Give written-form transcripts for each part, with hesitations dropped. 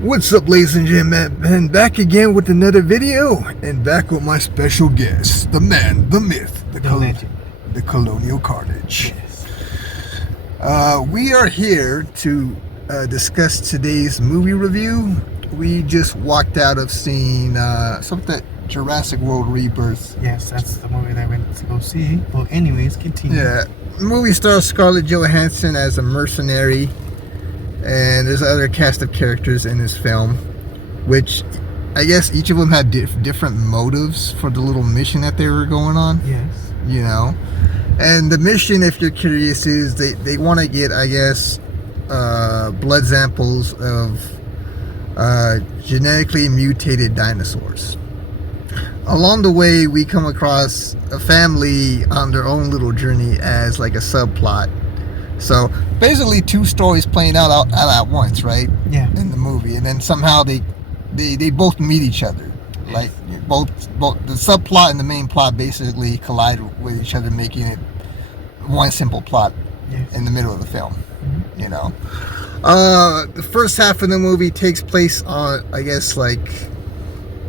What's up, ladies and gentlemen? And back again with another video, and back with my special guest, the man, the myth, the legend, the Colonial Carnage. Yes. We are here to discuss today's movie review. We just walked out of seeing something, Jurassic World Rebirth. Yes, that's the movie that I went to go see. Well, anyways, continue. Yeah, the movie stars Scarlett Johansson as a mercenary. And there's other cast of characters in this film, which I guess each of them had different motives for the little mission that they were going on. Yes. You know, and the mission, if you're curious, is they want to get, I guess, blood samples of genetically mutated dinosaurs. Along the way, we come across a family on their own little journey as like a subplot. So basically, two stories playing out at once, right? Yeah. In the movie, and then somehow they both meet each other. Like both the subplot and the main plot basically collide with each other, making it one simple plot. Yes. In the middle of the film. Mm-hmm. You know, the first half of the movie takes place on, I guess, like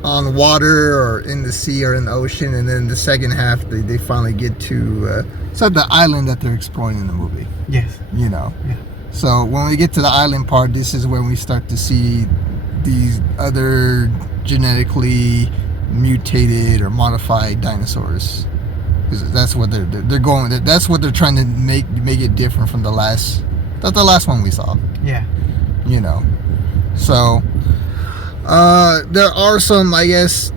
on water or in the sea or in the ocean, and then the second half they finally get to the island that they're exploring in the movie. Yes. You know. Yeah. So when we get to the island part, this is when we start to see these other genetically mutated or modified dinosaurs. 'Cause that's what they're going. That's what they're trying to make it different from the last one we saw. Yeah. You know. So there are some, I guess,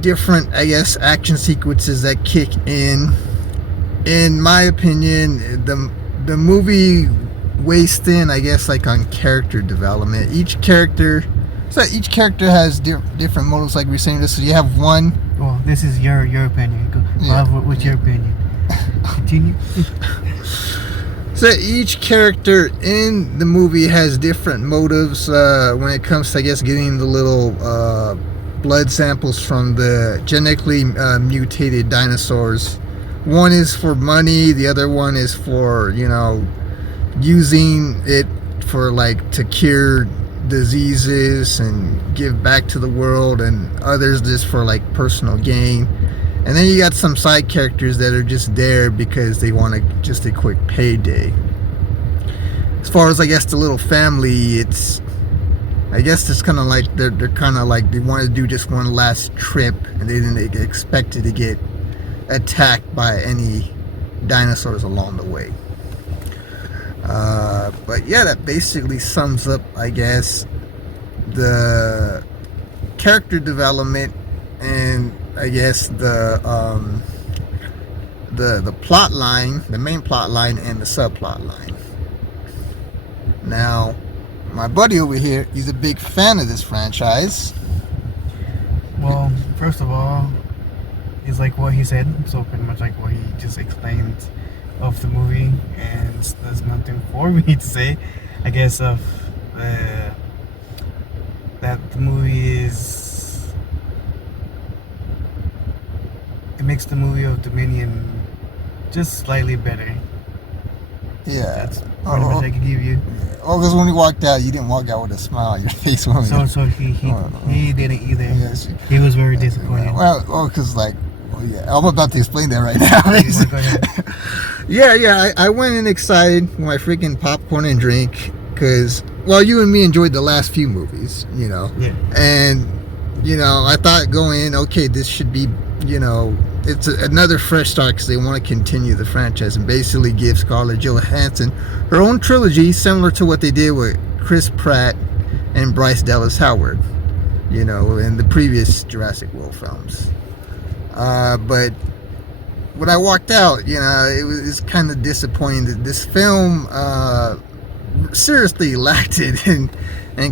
different, I guess, action sequences that kick in. In my opinion, the movie weighs thin, I guess, like on character development. Each character has different motives, like we're saying. So you have one. Well, this is your opinion. Yeah. What's your opinion? Continue. So each character in the movie has different motives when it comes to, I guess, getting the little blood samples from the genetically mutated dinosaurs. One is for money, the other one is for, you know, using it for, like, to cure diseases and give back to the world, and others just for, like, personal gain. And then you got some side characters that are just there because they want just a quick payday. As far as, I guess, the little family, it's kind of like they're kind of like they want to do just one last trip, and they didn't expect it to get attacked by any dinosaurs along the way. But yeah, that basically sums up, I guess, the character development and, I guess, the plot line, the main plot line, and the subplot line. Now, my buddy over here, he's a big fan of this franchise. Well, first of all, it's like what he said, so pretty much like what he just explained of the movie, and there's nothing for me to say, I guess, of that the movie is, it makes the movie of Dominion just slightly better. Yeah. That's pretty much I can give you. Oh, because when you walked out, you didn't walk out with a smile on your face. So he didn't either. Yes. He was very disappointed. Well, because, like, yeah, I'm about to explain that right now. Go ahead. Yeah, I went in excited with my freaking popcorn and drink because, well, you and me enjoyed the last few movies, you know. Yeah. And, you know, I thought going in, okay, this should be, you know, it's another fresh start because they want to continue the franchise and basically give Scarlett Johansson her own trilogy, similar to what they did with Chris Pratt and Bryce Dallas Howard, you know, in the previous Jurassic World films. But when I walked out, you know, it's kind of disappointing that this film seriously lacked it in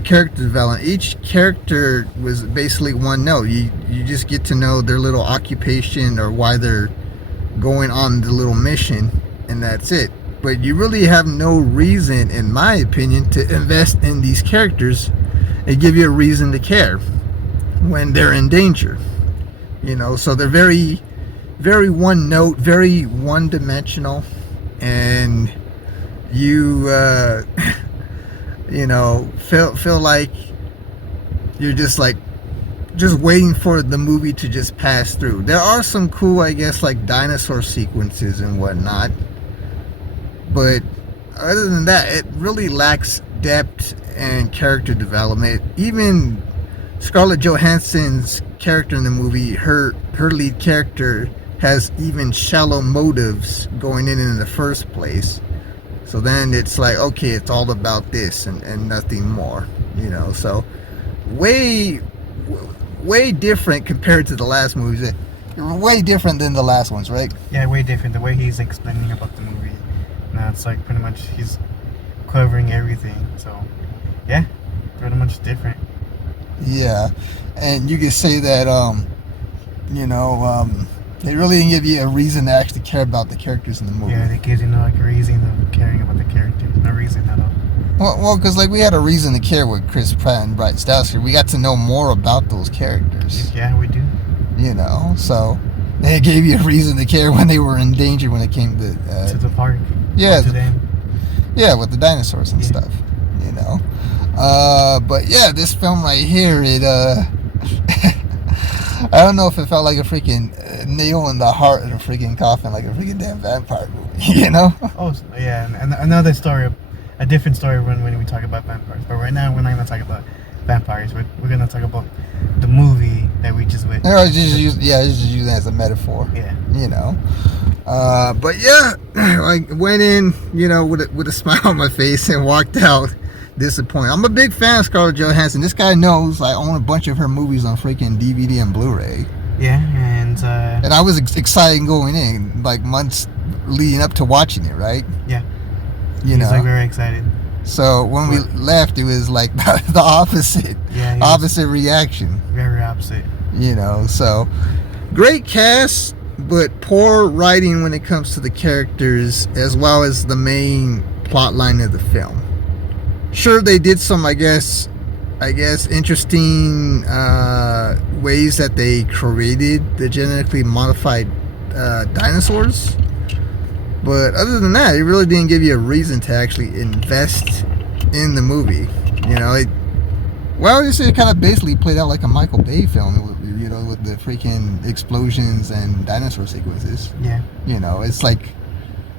character development. Each character was basically one note. You just get to know their little occupation or why they're going on the little mission, and that's it. But you really have no reason, in my opinion, to invest in these characters and give you a reason to care when they're in danger. You know, so they're very, very one note, very one dimensional, and you you know, feel like you're just like just waiting for the movie to just pass through. There are some cool, I guess, like dinosaur sequences and whatnot, but other than that, it really lacks depth and character development. Even Scarlett Johansson's character in the movie, her lead character has even shallow motives going in the first place. So then it's like, okay, it's all about this and nothing more, you know. So way different compared to the last movies. Way different than the last ones, right? Yeah, way different. The way he's explaining about the movie. Now it's like pretty much he's covering everything. So yeah, pretty much different. Yeah, and you could say that they really didn't give you a reason to actually care about the characters in the movie. Yeah, they give you like a reason of caring about the characters. No reason at all. Well, because like we had a reason to care with Chris Pratt and Bryce Dallas Howard. We got to know more about those characters. Yeah, we do. You know, so they gave you a reason to care when they were in danger when it came to the park. Yeah, to them. Yeah, with the dinosaurs and stuff. You know, but yeah, this film right here, it I don't know if it felt like a freaking nail in the heart of a freaking coffin, like a freaking damn vampire movie, you know? Oh, yeah, and another story, a different story when we talk about vampires. But right now, we're not going to talk about vampires. We're going to talk about the movie that we just witnessed. No, just use that as a metaphor. Yeah. You know? But yeah, I went in, you know, with a smile on my face and walked out disappointed. I'm a big fan of Scarlett Johansson. This guy knows I own a bunch of her movies on freaking DVD and Blu-ray. Yeah, and I was excited going in, like months leading up to watching it, right? Yeah. You know, like very excited. So when we left, it was like the opposite. Yeah. Opposite reaction. Very opposite. You know, so great cast, but poor writing when it comes to the characters as well as the main plot line of the film. Sure, they did some, I guess, interesting ways that they created the genetically modified dinosaurs. But other than that, it really didn't give you a reason to actually invest in the movie. You know, it kind of basically played out like a Michael Bay film, you know, with the freaking explosions and dinosaur sequences. Yeah. You know, it's like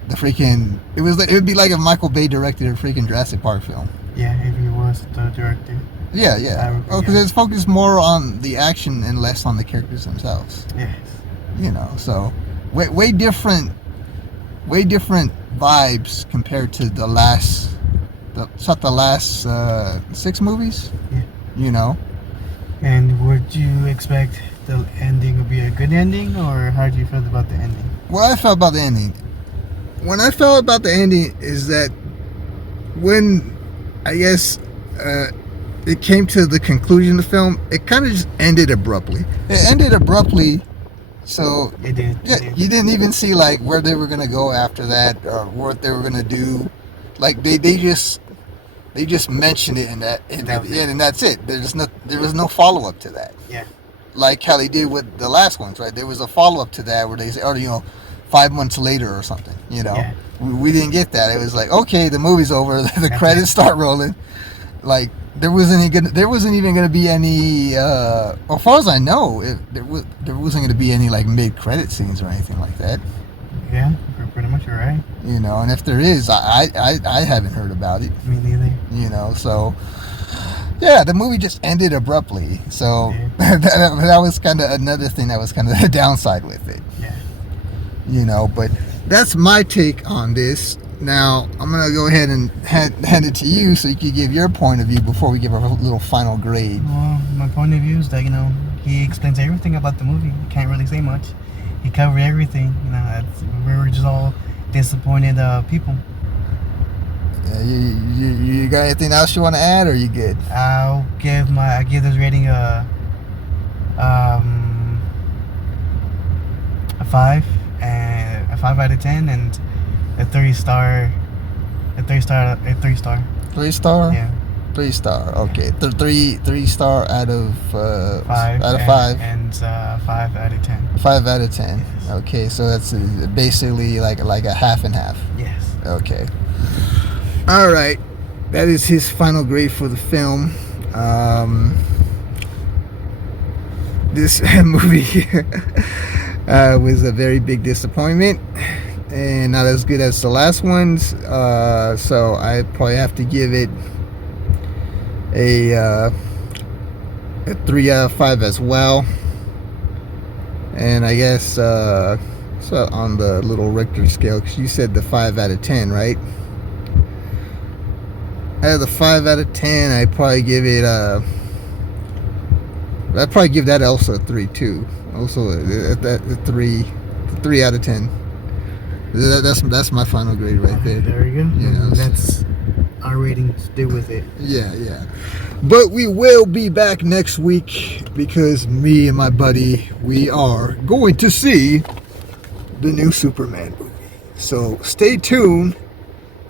it would be like if Michael Bay directed a freaking Jurassic Park film. Yeah, if he was the director. Yeah. Because it's focused more on the action and less on the characters themselves. Yes. You know, so way different vibes compared to the last 6 movies. Yeah. You know. And would you expect the ending would be a good ending, or how do you feel about the ending? What I felt about the ending. When I felt about the ending is that when I guess it came to the conclusion of the film, it kind of just ended abruptly. It ended abruptly, so It did. you didn't even see like where they were gonna go after that or what they were gonna do. Like they just mentioned it at the end, and that's it. There was no follow up to that. Yeah. Like how they did with the last ones, right? There was a follow up to that where they say, or 5 months later or something, you know. Yeah. We didn't get that. It was like, okay, the movie's over, the credits start rolling. Like there wasn't even going to be any. As far as I know, there wasn't going to be any like mid-credit scenes or anything like that. Yeah, pretty much you're right. You know, and if there is, I haven't heard about it. Me neither. You know, so yeah, the movie just ended abruptly. So Yeah. that was kind of another thing that was kind of the downside with it. Yeah. You know, but that's my take on this. Now, I'm going to go ahead and hand it to you so you can give your point of view before we give our little final grade. Well, my point of view is that, he explains everything about the movie. Can't really say much. He covered everything. We were just all disappointed people. You got anything else you want to add, or are you good? I give this rating a 5 out of 10 and a 3 star. 3 star. 3 star? Yeah. 3 star. Okay. 3 star out of 5. Out of 5. And 5 out of 10. 5 out of 10. Yes. Okay, so that's basically like a half and half. Yes. Okay. All right. That is his final grade for the film. this movie was a very big disappointment and not as good as the last ones. So I probably have to give it a 3 out of 5 as well. And I guess so on the little Richter scale, because you said the 5 out of 10, right? Out of the 5 out of 10, I'd probably give it I'd probably give that also a 3 too. Also a 3 out of 10. That's my final grade right there. There you go. Yeah, That's our rating. Stay with it. Yeah. But we will be back next week because me and my buddy, we are going to see the new Superman movie. So stay tuned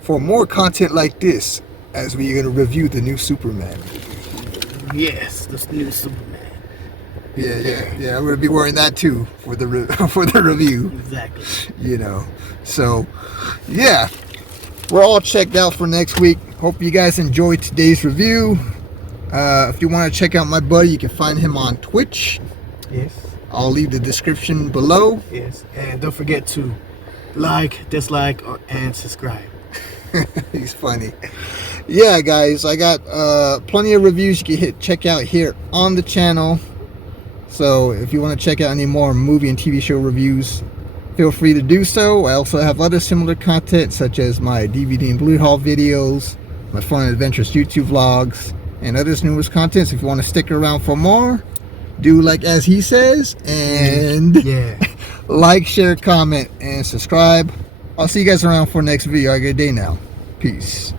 for more content like this as we're going to review the new Superman movie. Yes, this new Superman. Yeah. I'm going to be wearing that too for the review. Exactly. You know. So, yeah. We're all checked out for next week. Hope you guys enjoyed today's review. If you want to check out my buddy, you can find him on Twitch. Yes. I'll leave the description below. Yes. And don't forget to like, dislike, and subscribe. He's funny. Yeah, guys, I got plenty of reviews you can check out here on the channel. So if you want to check out any more movie and TV show reviews, feel free to do so. I also have other similar content such as my DVD and Blu-ray haul videos, my fun and adventurous YouTube vlogs, and other numerous content. So if you want to stick around for more, do like as he says, and like, share, comment, and subscribe. I'll see you guys around for next video. Have a good day now. Peace.